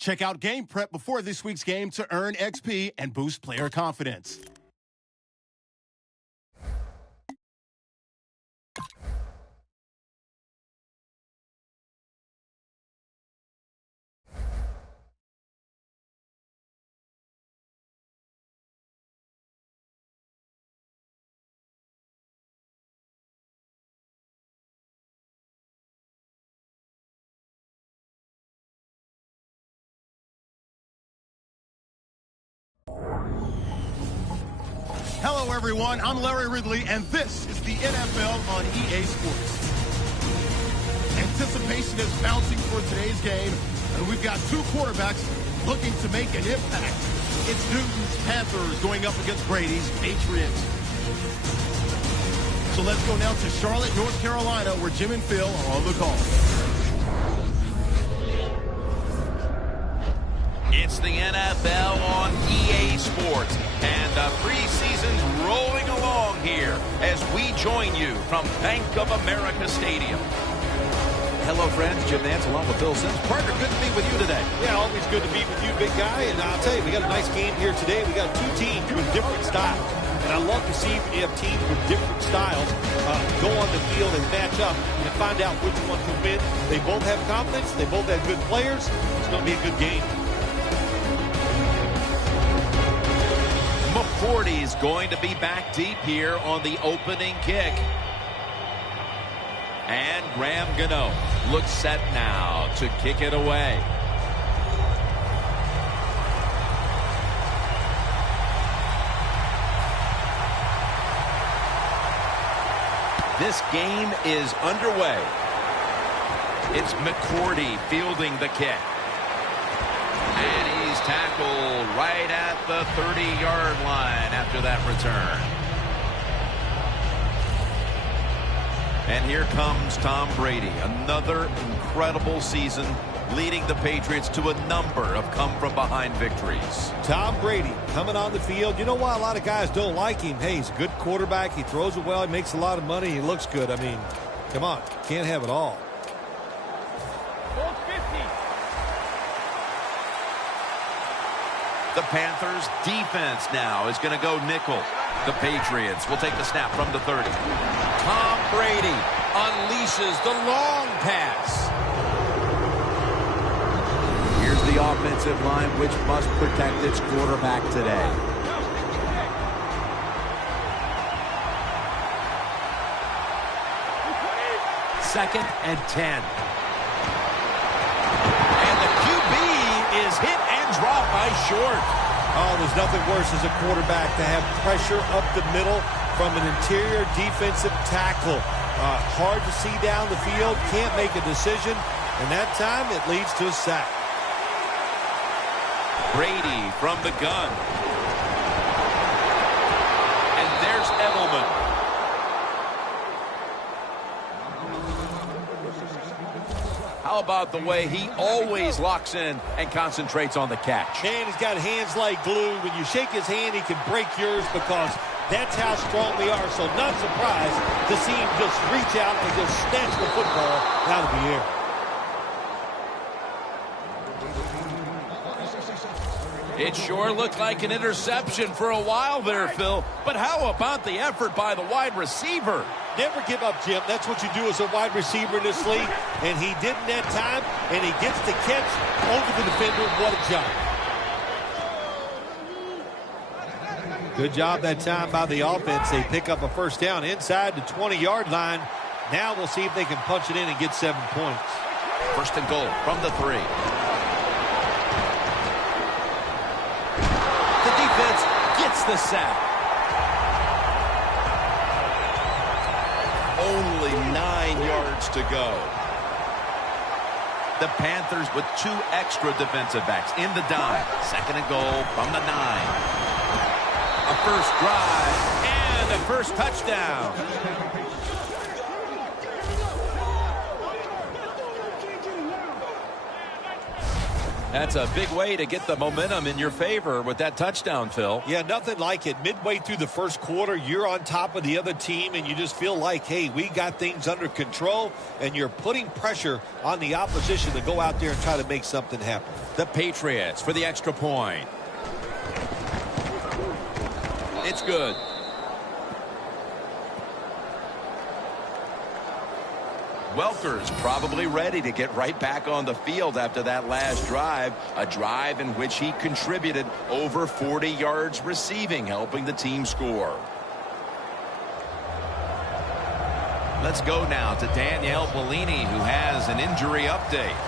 Check out Game Prep before this week's game to earn XP and boost player confidence. Hello, everyone. I'm Larry Ridley, and this is the NFL on EA Sports. Anticipation is mounting for today's game, and we've got two quarterbacks looking to make an impact. It's Newton's Panthers going up against Brady's Patriots. So let's go now to Charlotte, North Carolina, where Jim and Phil are on the call. It's the NFL on EA Sports, and the preseason's rolling along here as we join you from Bank of America Stadium. Hello, friends. Jim Nance along with Bill Sims. Partner, good to be with you today. Yeah, always good to be with you, big guy. And I'll tell you, we got a nice game here today. We got two teams with different styles. And I love to see when you have teams with different styles go on the field and match up and find out which one can win. They both have confidence. They both have good players. It's going to be a good game. McCourty is going to be back deep here on the opening kick. And Graham Gano looks set now to kick it away. This game is underway. It's McCourty fielding the kick. And he's tackled right at the 30-yard line after that return. And here comes Tom Brady. Another incredible season leading the Patriots to a number of come-from-behind victories. Tom Brady coming on the field. You know why a lot of guys don't like him? Hey, he's a good quarterback. He throws it well. He makes a lot of money. He looks good. I mean, come on. Can't have it all. The Panthers defense now is going to go nickel. The Patriots will take the snap from the 30. Tom Brady unleashes the long pass. Here's the offensive line, which must protect its quarterback today. Second and 10. And the QB is hit and dropped by Short. Oh, there's nothing worse as a quarterback to have pressure up the middle from an interior defensive tackle. Hard to see down the field, can't make a decision, and that time it leads to a sack. Brady from the gun. And there's Edelman. How about the way he always locks in and concentrates on the catch? And he's got hands like glue. When you shake his hand, he can break yours because that's how strong they are. So not surprised to see him just reach out and just snatch the football out of the air. It sure looked like an interception for a while there, Phil. But how about the effort by the wide receiver? Never give up, Jim. That's what you do as a wide receiver in this league. And he didn't that time, and he gets the catch over the defender. What a job. Good job that time by the offense. They pick up a first down inside the 20-yard line. Now we'll see if they can punch it in and get 7 points. First and goal from the 3. The defense gets the sack. Only 9 yards to go. The Panthers with 2 extra defensive backs in the dime. Second and goal from the 9. A first drive and a first touchdown. That's a big way to get the momentum in your favor with that touchdown, Phil. Yeah, nothing like it. Midway through the first quarter, you're on top of the other team, and you just feel like, hey, we got things under control, and you're putting pressure on the opposition to go out there and try to make something happen. The Patriots for the extra point. It's good. Welker's probably ready to get right back on the field after that last drive, a drive in which he contributed over 40 yards receiving, helping the team score. Let's go now to Danielle Bellini, who has an injury update.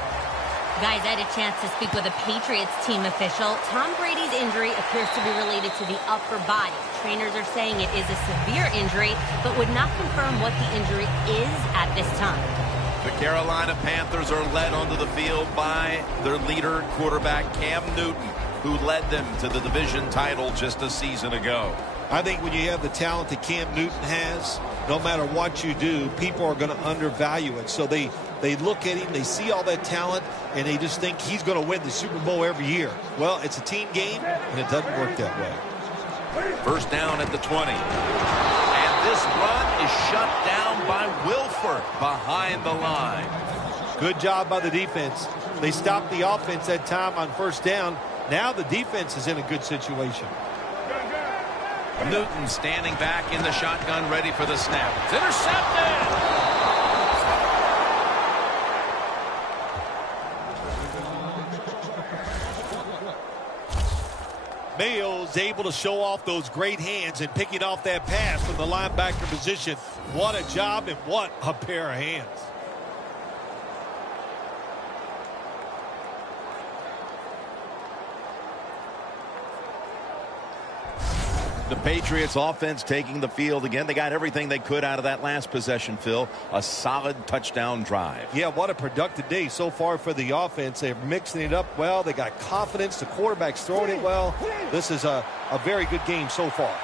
Guys, I had a chance to speak with a Patriots team official. Tom Brady's injury appears to be related to the upper body. Trainers are saying it is a severe injury, but would not confirm what the injury is at this time. The Carolina Panthers are led onto the field by their leader, quarterback Cam Newton, who led them to the division title just a season ago. I think when you have the talent that Cam Newton has, no matter what you do, people are going to undervalue it. So they look at him, they see all that talent, and they just think he's going to win the Super Bowl every year. Well, it's a team game, and it doesn't work that way. First down at the 20. And this run is shut down by Wilford behind the line. Good job by the defense. They stopped the offense that time on first down. Now the defense is in a good situation. Newton standing back in the shotgun, ready for the snap. It's intercepted! Mayo's able to show off those great hands and picking off that pass from the linebacker position. What a job and what a pair of hands. The Patriots offense taking the field again. They got everything they could out of that last possession, Phil. A solid touchdown drive. Yeah, what a productive day so far for the offense. They're mixing it up well. They got confidence. The quarterback's throwing it well. This is a very good game so far.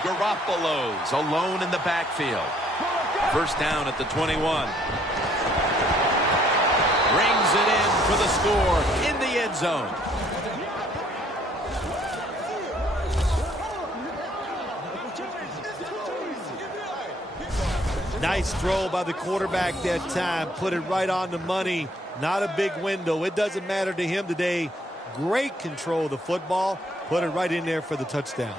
Garoppolo's alone in the backfield. First down at the 21. Brings it in for the score in the end zone. Nice throw by the quarterback that time. Put it right on the money. Not a big window. It doesn't matter to him today. Great control of the football. Put it right in there for the touchdown.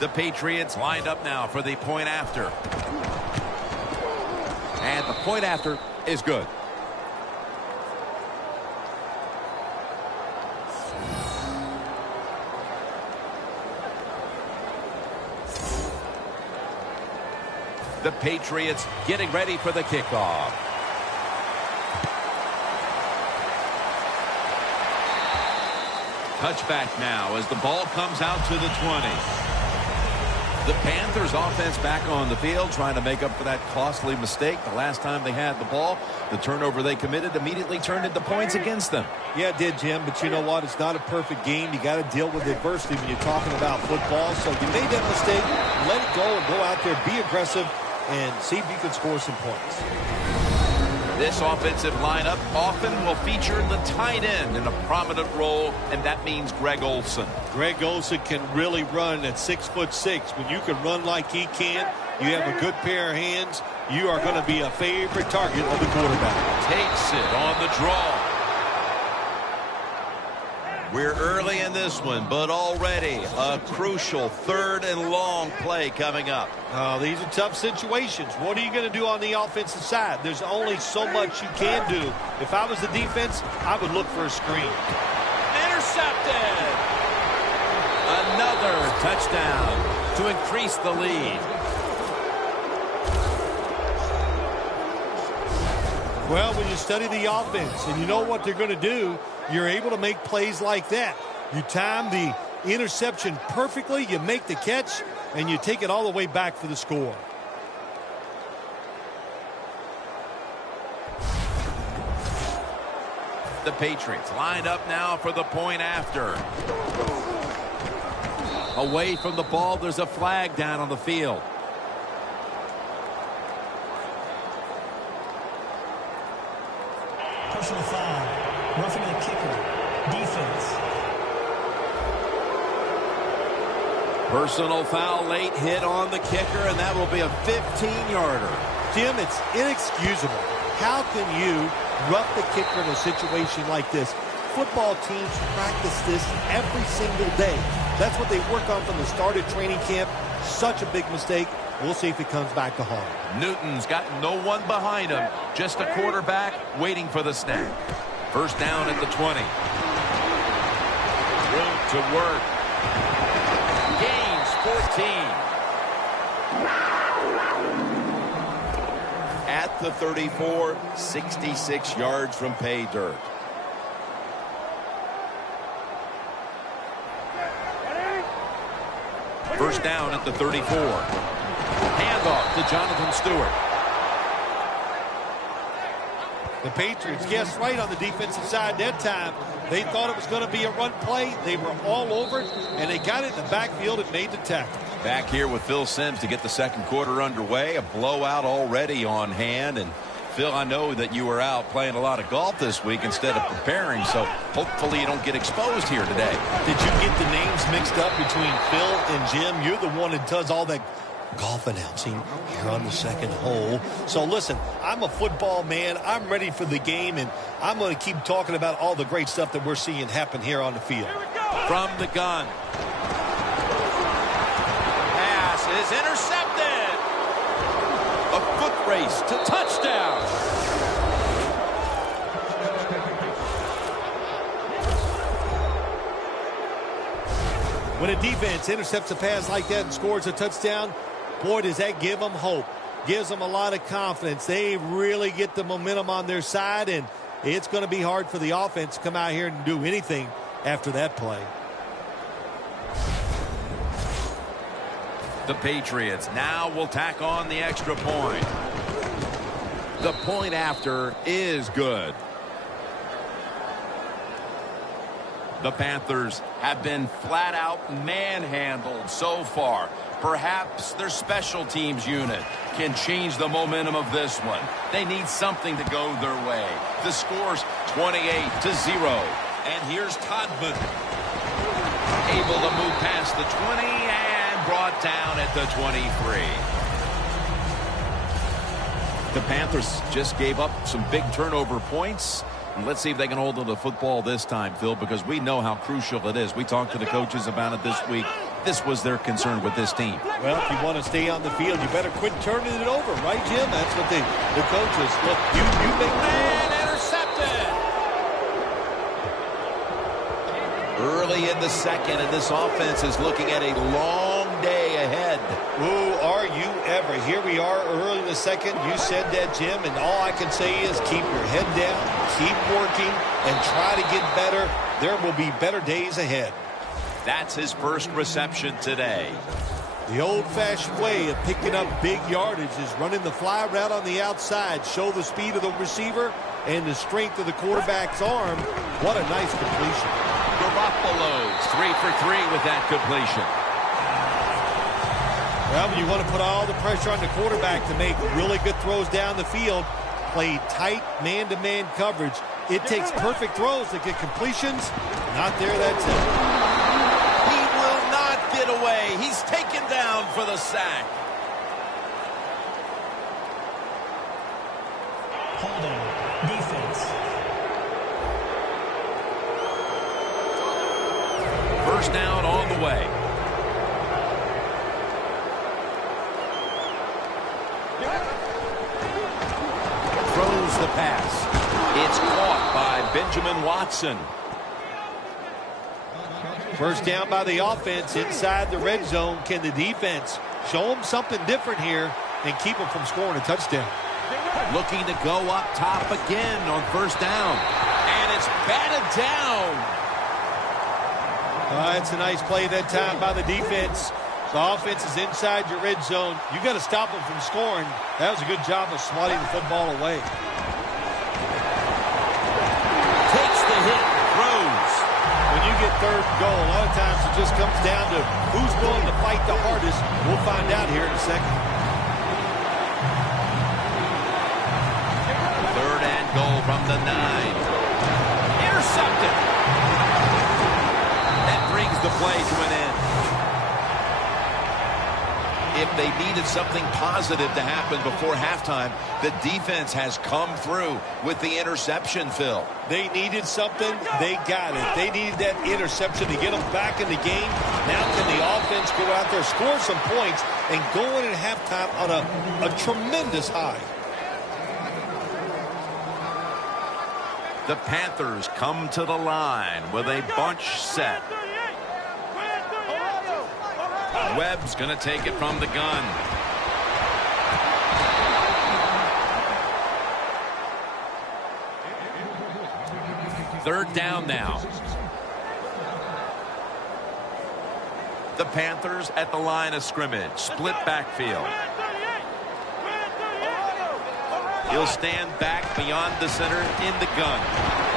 The Patriots lined up now for the point after. And the point after is good. The Patriots getting ready for the kickoff. Touchback now as the ball comes out to the 20. The Panthers offense back on the field trying to make up for that costly mistake. The last time they had the ball, the turnover they committed immediately turned into points against them. Yeah, it did, Jim, but you know what? It's not a perfect game. You got to deal with adversity when you're talking about football. So you made that mistake, let it go and go out there, be aggressive, and see if you can score some points. This offensive lineup often will feature the tight end in a prominent role, and that means Greg Olsen. Greg Olsen can really run at 6'6". When you can run like he can, you have a good pair of hands, you are going to be a favorite target of the quarterback. Takes it on the draw. We're early in this one, but already a crucial third and long play coming up. These are tough situations. What are you going to do on the offensive side? There's only so much you can do. If I was the defense, I would look for a screen. Intercepted! Another touchdown to increase the lead. Well, when you study the offense and you know what they're going to do, you're able to make plays like that. You time the interception perfectly, you make the catch, and you take it all the way back for the score. The Patriots lined up now for the point after. Away from the ball, there's a flag down on the field. Personal foul. Roughing the kicker. Defense. Personal foul, late hit on the kicker, and that will be a 15-yarder. Jim, it's inexcusable. How can you rough the kicker in a situation like this? Football teams practice this every single day. That's what they work on from the start of training camp. Such a big mistake. We'll see if it comes back to haunt him. Newton's got no one behind him. Just a quarterback waiting for the snap. First down at the 20. Room to work. Gains 14. At the 34, 66 yards from pay dirt. First down at the 34. Handoff to Jonathan Stewart. The Patriots guessed right on the defensive side that time. They thought it was going to be a run play. They were all over it, and they got it in the backfield and made the tackle. Back here with Phil Simms to get the second quarter underway. A blowout already on hand. And Phil, I know that you were out playing a lot of golf this week instead of preparing, so hopefully you don't get exposed here today. Did you get the names mixed up between Phil and Jim? You're the one that does all that golf announcing here on the second hole. So listen, I'm a football man. I'm ready for the game, and I'm going to keep talking about all the great stuff that we're seeing happen here on the field. From the gun. Pass is intercepted. A foot race to touchdown. When a defense intercepts a pass like that and scores a touchdown, boy, does that give them hope. Gives them a lot of confidence. They really get the momentum on their side, and it's going to be hard for the offense to come out here and do anything after that play. The Patriots now will tack on the extra point. The point after is good. The Panthers have been flat out manhandled so far. Perhaps their special teams unit can change the momentum of this one. They need something to go their way. The score's 28-0. And here's Todman. Able to move past the 20 and brought down at the 23. The Panthers just gave up some big turnover points. And let's see if they can hold on to the football this time, Phil, because we know how crucial it is. We talked to the coaches about it this week. This was their concern with this team. Well, if you want to stay on the field, you better quit turning it over, right, Jim? That's what the coaches look. You make and intercepted. Early in the second, and this offense is looking at a long day ahead. Ooh, are you ever. Here we are early in the second. You said that, Jim, and all I can say is keep your head down, keep working, and try to get better. There will be better days ahead. That's his first reception today. The old-fashioned way of picking up big yardage is running the fly route on the outside. Show the speed of the receiver and the strength of the quarterback's arm. What a nice completion. Garoppolo's 3 for 3 with that completion. Well, you want to put all the pressure on the quarterback to make really good throws down the field. Play tight man-to-man coverage. It takes perfect throws to get completions. Not there, that's it. He will not get away. He's taken down for the sack. Holding. Defense. First down on the way. Throws the pass. It's caught by Benjamin Watson. First down by the offense inside the red zone. Can the defense show them something different here and keep them from scoring a touchdown? Looking to go up top again on first down. And it's batted down. That's a nice play that time by the defense. The offense is inside your red zone. You got to stop them from scoring. That was a good job of swatting the football away. Takes the hit, throws. When you get third and goal, a lot of times it just comes down to who's willing to fight the hardest. We'll find out here in a second. 3rd and goal from the 9. Intercepted. That brings the play to an end. If they needed something positive to happen before halftime, the defense has come through with the interception, Phil. They needed something. They got it. They needed that interception to get them back in the game. Now can the offense go out there, score some points, and go in at halftime on a tremendous high. The Panthers come to the line with a bunch set. Webb's going to take it from the gun. Third down now. The Panthers at the line of scrimmage. Split backfield. He'll stand back beyond the center in the gun.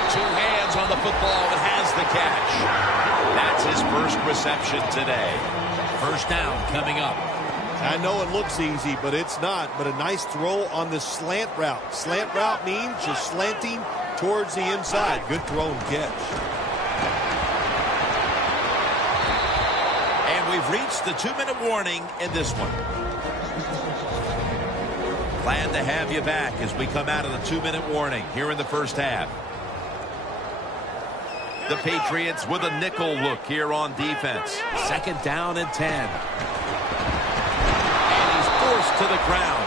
2 hands on the football and has the catch. That's his first reception today. First down coming up. I know it looks easy, but it's not. But a nice throw on the slant route. Slant route means just slanting towards the inside. Good throw and catch. And we've reached the 2-minute warning in this one. Glad to have you back as we come out of the 2-minute warning here in the first half. The Patriots with a nickel look here on defense. Second down and 10. And he's forced to the ground.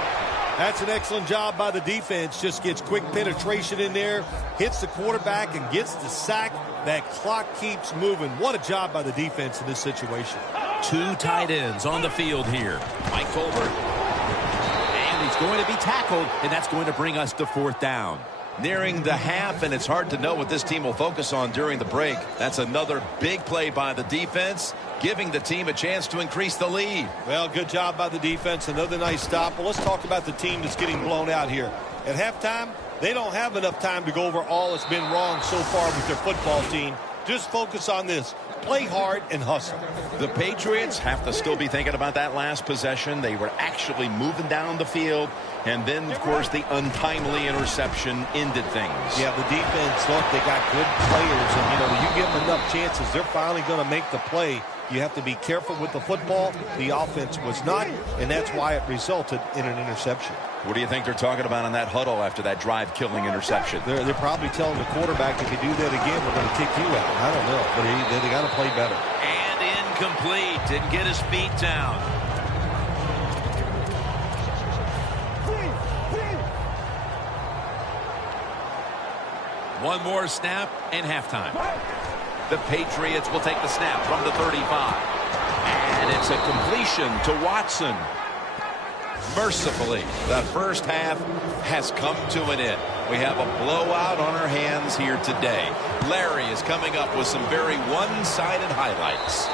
That's an excellent job by the defense. Just gets quick penetration in there, hits the quarterback, and gets the sack. That clock keeps moving. What a job by the defense in this situation. 2 tight ends on the field here. Mike Tolbert. And he's going to be tackled, and that's going to bring us to 4th down. Nearing the half, and it's hard to know what this team will focus on during the break. That's another big play by the defense, giving the team a chance to increase the lead. Well, good job by the defense. Another nice stop. Well, let's talk about the team that's getting blown out here. At halftime, they don't have enough time to go over all that's been wrong so far with their football team. Just focus on this. Play hard and hustle. The Patriots have to still be thinking about that last possession. They were actually moving down the field. And then, of course, the untimely interception ended things. Yeah, the defense, look, they got good players. And, you give them enough chances, they're finally going to make the play. You have to be careful with the football. The offense was not, and that's why it resulted in an interception. What do you think they're talking about in that huddle after that drive-killing interception? They're probably telling the quarterback, if you do that again, we're going to kick you out. I don't know, but they got to play better. And incomplete. Didn't get his feet down. One more snap and halftime. The Patriots will take the snap from the 35. And it's a completion to Watson. Mercifully, the first half has come to an end. We have a blowout on our hands here today. Larry is coming up with some very one-sided highlights.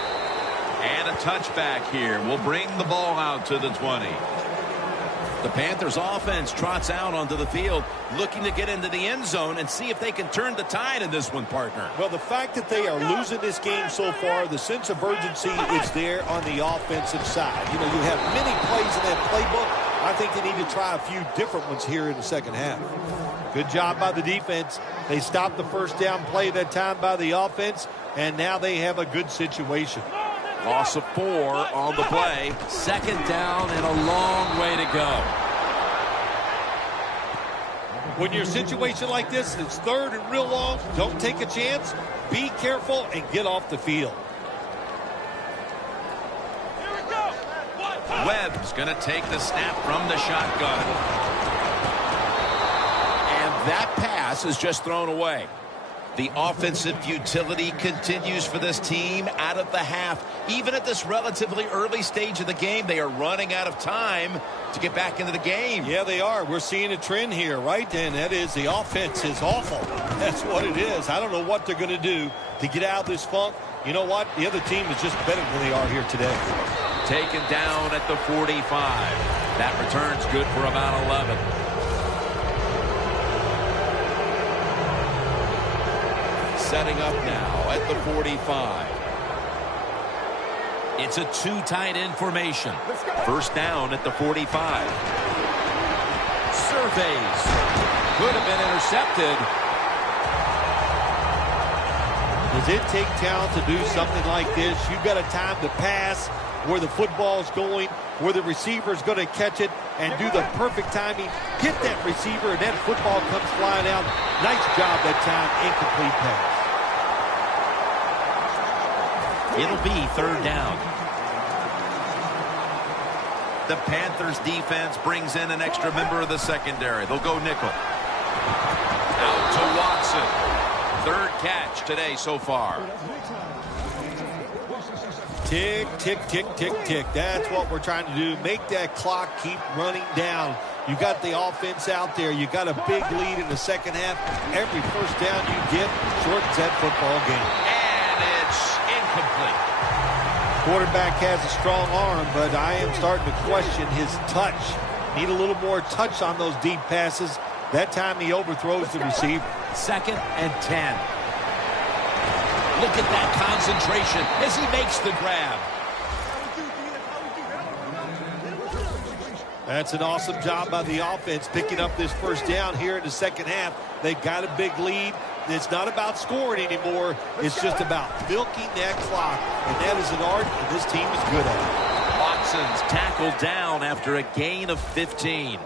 And a touchback here will bring the ball out to the 20. The Panthers offense trots out onto the field, looking to get into the end zone and see if they can turn the tide in this one, partner. Well, the fact that they are losing this game so far, the sense of urgency is there on the offensive side. You have many plays in that playbook. I think they need to try a few different ones here in the second half. Good job by the defense. They stopped the first down play that time by the offense, and now they have a good situation. Loss of 4 on the play. Second down and a long way to go. When you're in a situation like this, it's third and real long. Don't take a chance. Be careful and get off the field. Webb's going to take the snap from the shotgun. And that pass is just thrown away. The offensive futility continues for this team out of the half. Even at this relatively early stage of the game, they are running out of time to get back into the game. Yeah, they are. We're seeing a trend here, right? And that is the offense is awful. That's what it is. I don't know what they're going to do to get out of this funk. You know what? The other team is just better than they are here today. Taken down at the 45. That return's good for about 11. Setting up now at the 45. It's a 2 tight end formation. First down at the 45. Surveys. could have been intercepted. Does it take talent to do something like this? You've got a time to pass where the football's going, where the receiver's going to catch it, and do the perfect timing. Hit that receiver, and that football comes flying out. Nice job that time. Incomplete pass. It'll be third down. The Panthers defense brings in an extra member of the secondary. They'll go nickel. Out to Watson. Third catch today so far. Tick, tick, tick, tick, tick. That's what we're trying to do. Make that clock keep running down. You got the offense out there. You got a big lead in the second half. Every first down you get shortens that football game. And it's incomplete. Quarterback has a strong arm, but I am starting to question his touch. Need a little more touch on those deep passes. That time he overthrows the receiver. 2nd and 10. Look at that concentration as he makes the grab. That's an awesome job by the offense picking up this first down here in the second half. They've got a big lead. It's not about scoring anymore. It's just about milking that clock. And that is an art, and this team is good at it. Watson's tackled down after a gain of 15.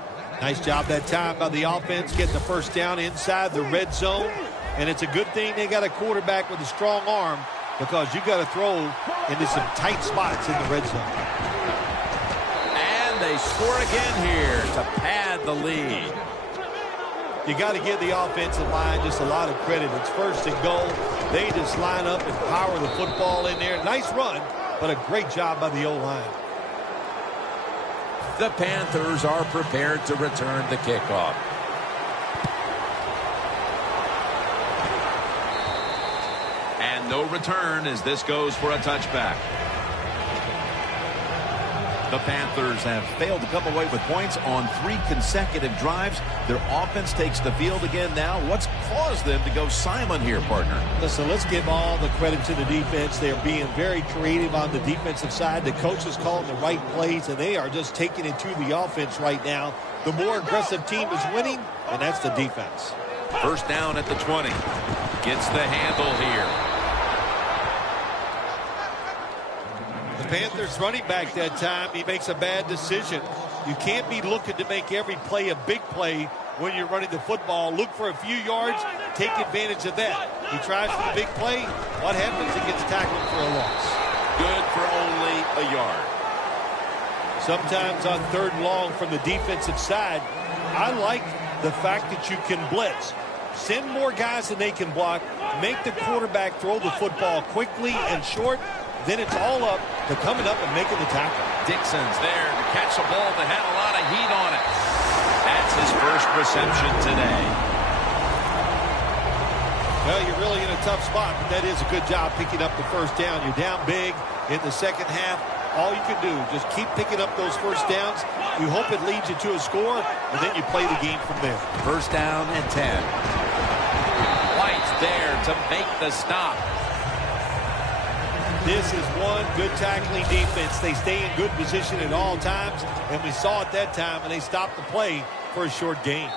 Nice job that time by the offense getting the first down inside the red zone. And it's a good thing they got a quarterback with a strong arm, because you got to throw into some tight spots in the red zone. And they score again here to pad the lead. You got to give the offensive line just a lot of credit. It's 1st and goal. They just line up and power the football in there. Nice run, but a great job by the O-line. The Panthers are prepared to return the kickoff. And no return as this goes for a touchback. The Panthers have failed to come away with points on 3 consecutive drives. Their offense takes the field again now. What's caused them to go silent here, partner? Listen, let's give all the credit to the defense. They're being very creative on the defensive side. The coach is calling the right plays, and they are just taking it to the offense right now. The more aggressive team is winning, and that's the defense. First down at the 20. Gets the handle here. The Panthers running back that time, he makes a bad decision. You can't be looking to make every play a big play when you're running the football. Look for a few yards, take advantage of that. He tries for the big play. What happens? He gets tackled for a loss. Good for only a yard. Sometimes on 3rd and long from the defensive side, I like the fact that you can blitz. Send more guys than they can block. Make the quarterback throw the football quickly and short. Then it's all up to coming up and making the tackle. Dixon's there to catch a ball that had a lot of heat on it. That's his first reception today. Well, you're really in a tough spot, but that is a good job picking up the first down. You're down big in the second half. All you can do, just keep picking up those first downs. You hope it leads you to a score, and then you play the game from there. First down and 10. White's there to make the stop. This is one good tackling defense. They stay in good position at all times, and we saw it that time, and they stopped the play for a short gain.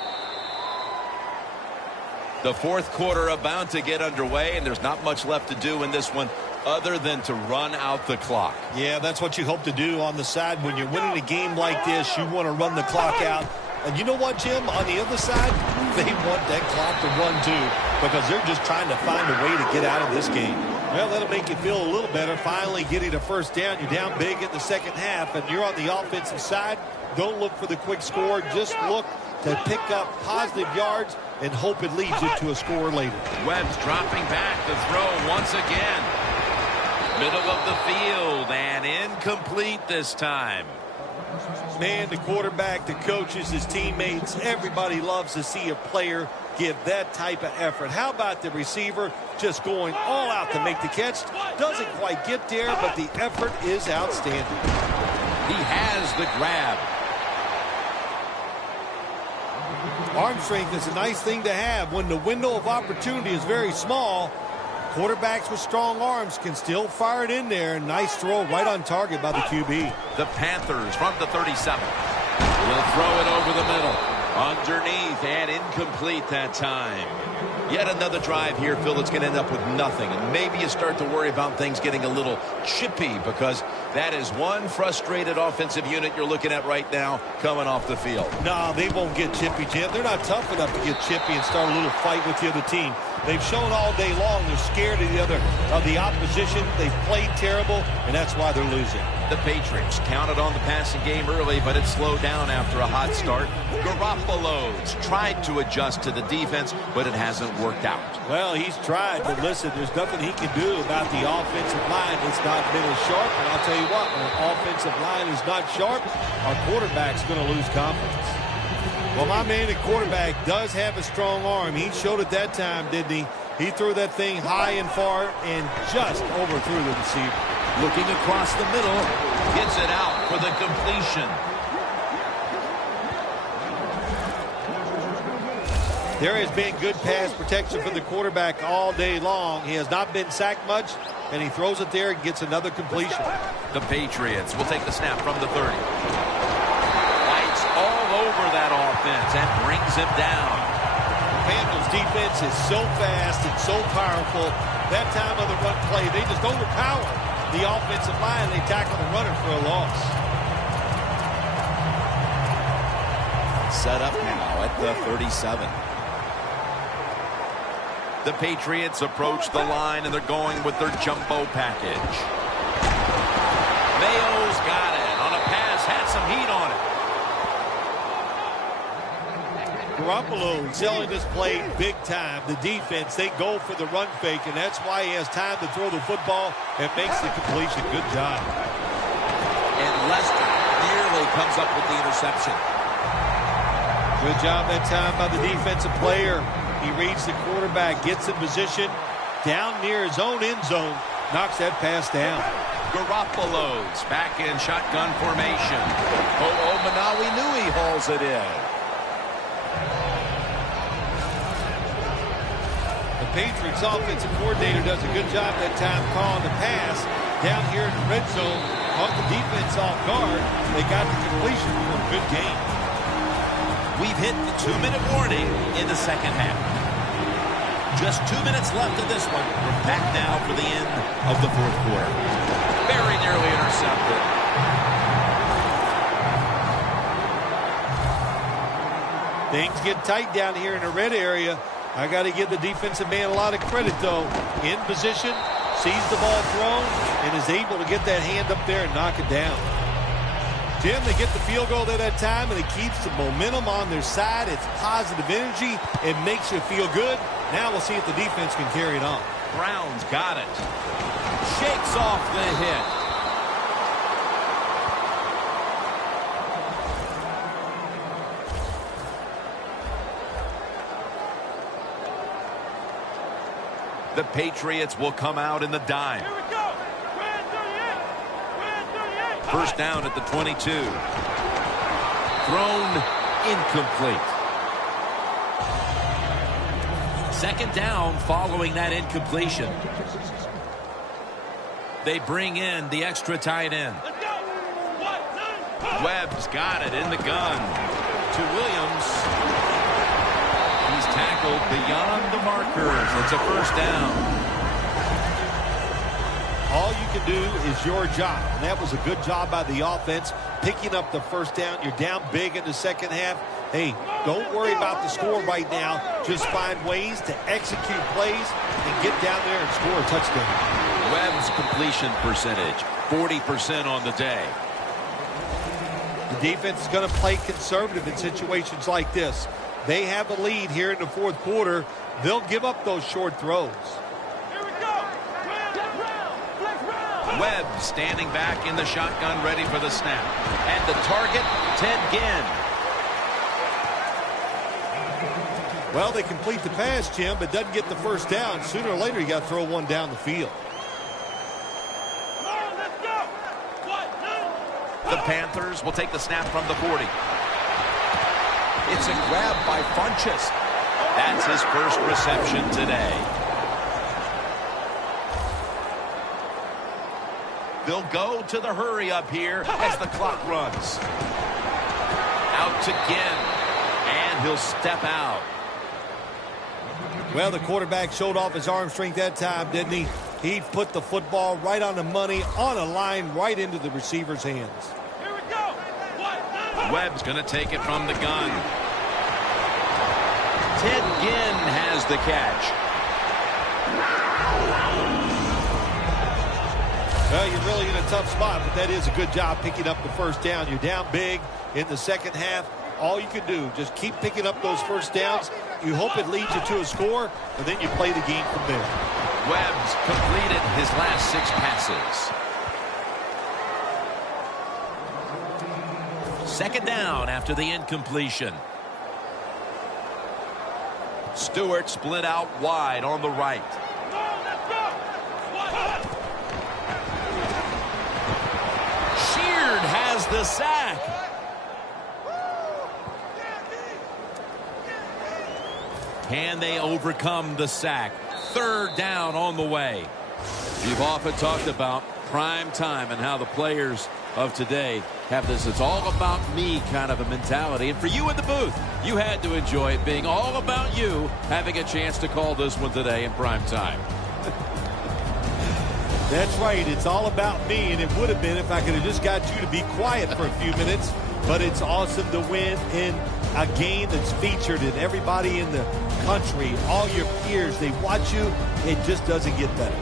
The 4th quarter about to get underway, and there's not much left to do in this one other than to run out the clock. Yeah, that's what you hope to do on the side. When you're winning a game like this, you want to run the clock out. And you know what, Jim? On the other side, they want that clock to run too, because they're just trying to find a way to get out of this game. Well, that'll make you feel a little better. Finally getting a first down. You're down big in the second half, and you're on the offensive side. Don't look for the quick score. Just look to pick up positive yards and hope it leads you to a score later. Webb's dropping back to throw once again. Middle of the field and incomplete this time. Man, the quarterback, the coaches, his teammates, everybody loves to see a player give that type of effort. How about the receiver just going all out to make the catch? Doesn't quite get there, but the effort is outstanding. He has the grab. Arm strength is a nice thing to have when the window of opportunity is very small. Quarterbacks with strong arms can still fire it in there. Nice throw right on target by the QB. The Panthers from the 37. Will throw it over the middle. Underneath and incomplete that time. Yet another drive here, Phil, that's going to end up with nothing. And maybe you start to worry about things getting a little chippy because that is one frustrated offensive unit you're looking at right now coming off the field. No, they won't get chippy, Jim. They're not tough enough to get chippy and start a little fight with the other team. They've shown all day long they're scared of the opposition. They've played terrible, and that's why they're losing. The Patriots counted on the passing game early, but it slowed down after a hot start. Garoppolo's tried to adjust to the defense, but it hasn't worked out. Well, he's tried, but listen, there's nothing he can do about the offensive line. It's not been as sharp, and I'll tell you what, when an offensive line is not sharp, our quarterback's going to lose confidence. Well, my man at quarterback does have a strong arm. He showed it that time, didn't he? He threw that thing high and far and just overthrew the receiver. Looking across the middle, gets it out for the completion. There has been good pass protection for the quarterback all day long. He has not been sacked much, and he throws it there and gets another completion. The Patriots will take the snap from the 30. Lights all over that offense and brings him down. Panthers defense is so fast and so powerful. That time of the run play, they just overpower the offensive line. They tackle the runner for a loss. Set up now at the 37. The Patriots approach the line, and they're going with their jumbo package. Mayo's got it on a pass, had some heat on it. Garoppolo selling this play big time. The defense, they go for the run fake, and that's why he has time to throw the football and makes the completion. Good job. And Lester nearly comes up with the interception. Good job that time by the defensive player. He reads the quarterback, gets in position down near his own end zone, knocks that pass down. Garoppolo's back in shotgun formation. Manawi knew he hauls it in. The Patriots offensive coordinator does a good job that time calling the pass down here in the red zone. Caught the defense off guard. They got the completion for a good game. We've hit the 2-minute warning in the second half. Just 2 minutes left of this one. We're back now for the end of the fourth quarter. Very nearly intercepted. Things get tight down here in the red area. I got to give the defensive man a lot of credit, though. In position, sees the ball thrown, and is able to get that hand up there and knock it down. Jim, they get the field goal there that time, and it keeps the momentum on their side. It's positive energy. It makes you feel good. Now we'll see if the defense can carry it on. Brown's got it. Shakes off the hit. The Patriots will come out in the dime. Here we go. Red 38. Red 38. First down at the 22. Thrown incomplete. Second down following that incompletion. They bring in the extra tight end. Let's go. 1, 2, Webb's got it in the gun to Williams. He's tackled beyond the markers. It's a first down. All you can do is your job, and that was a good job by the offense, picking up the first down. You're down big in the second half. Hey, don't worry about the score right now. Just find ways to execute plays and get down there and score a touchdown. Webb's completion percentage, 40% on the day. The defense is going to play conservative in situations like this. They have a lead here in the fourth quarter. They'll give up those short throws. Here we go. Webb standing back in the shotgun, ready for the snap. And the target, Ted Ginn. Well, they complete the pass, Jim, but doesn't get the first down. Sooner or later, you got to throw one down the field. Come on, let's go. 1, 2. The Panthers will take the snap from the 40. It's a grab by Funchess. That's his first reception today. They'll go to the hurry up here as the clock runs. Out to Ginn. he'll step out. Well, the quarterback showed off his arm strength that time, didn't he? He put the football right on the money, on a line, right into the receiver's hands. Here we go. Webb's going to take it from the gun. Ted Ginn has the catch. Well, you're really in a tough spot, but that is a good job picking up the first down. You're down big in the second half. All you can do, just keep picking up those first downs. You hope it leads you to a score, and then you play the game from there. Webb's completed his last 6 passes. Second down after the incompletion. Stewart split out wide on the right. Sheard has the sack. Can they overcome the sack? Third down on the way. You've often talked about prime time and how the players of today have this "it's all about me" kind of a mentality. And for you in the booth, you had to enjoy it being all about you, having a chance to call this one today in prime time. That's right. It's all about me, and it would have been if I could have just got you to be quiet for a few minutes. But it's awesome to win in a game that's featured in everybody in the country, all your peers. They watch you. It just doesn't get better.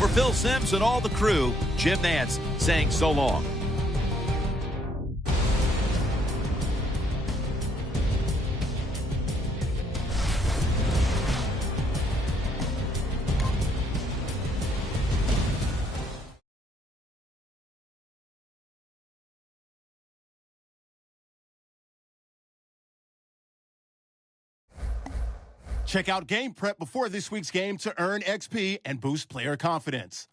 For Phil Simms and all the crew, Jim Nantz saying so long. Check out Game Prep before this week's game to earn XP and boost player confidence.